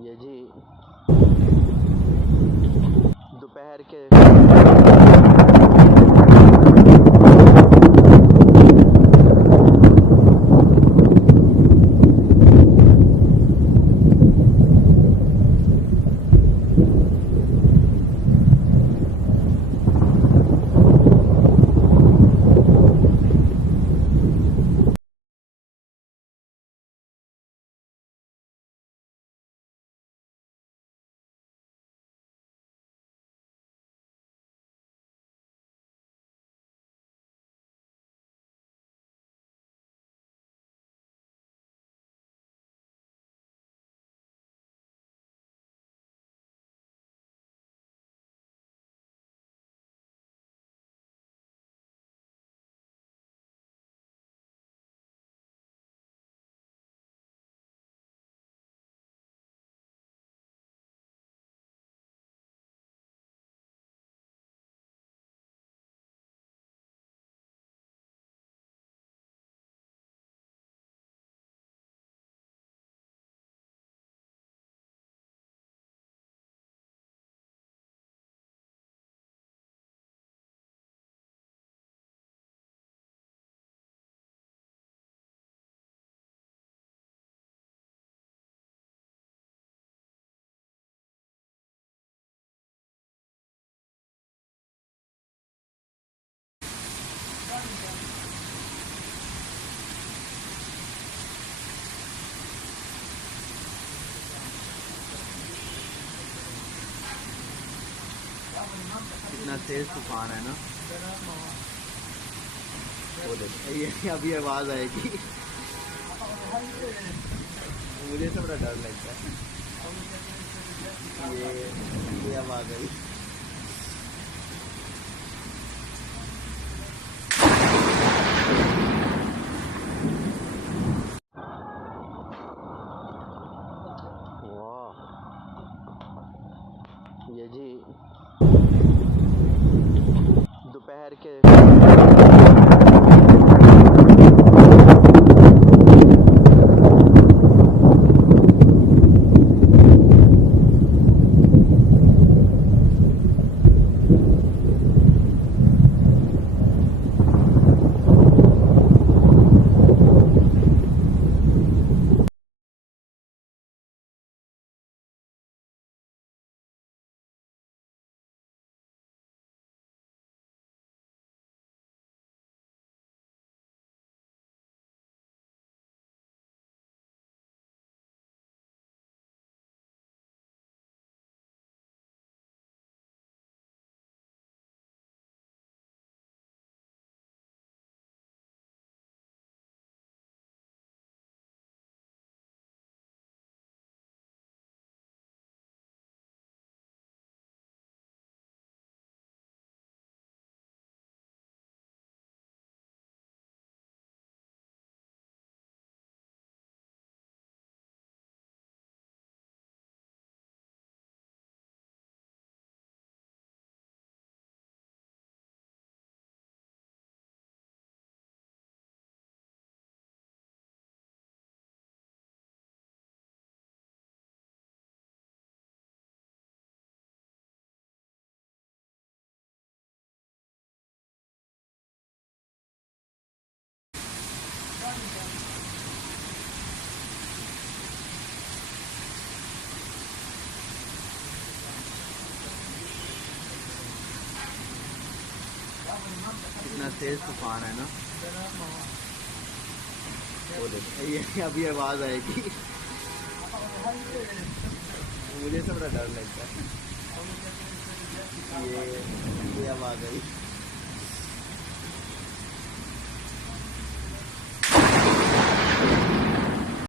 ये जी दोपहर के इतना तेज तूफान है ना। वो देखो ये अभी आवाज आएगी। मुझे तो बड़ा डर लगता है। ये आवाज आई। वाह ये जी दोपहर के इतना तेज तूफान है ना। वो देखो ये अभी आवाज आएगी। मुझे तो बड़ा डर लगता है। ये आवाज आई।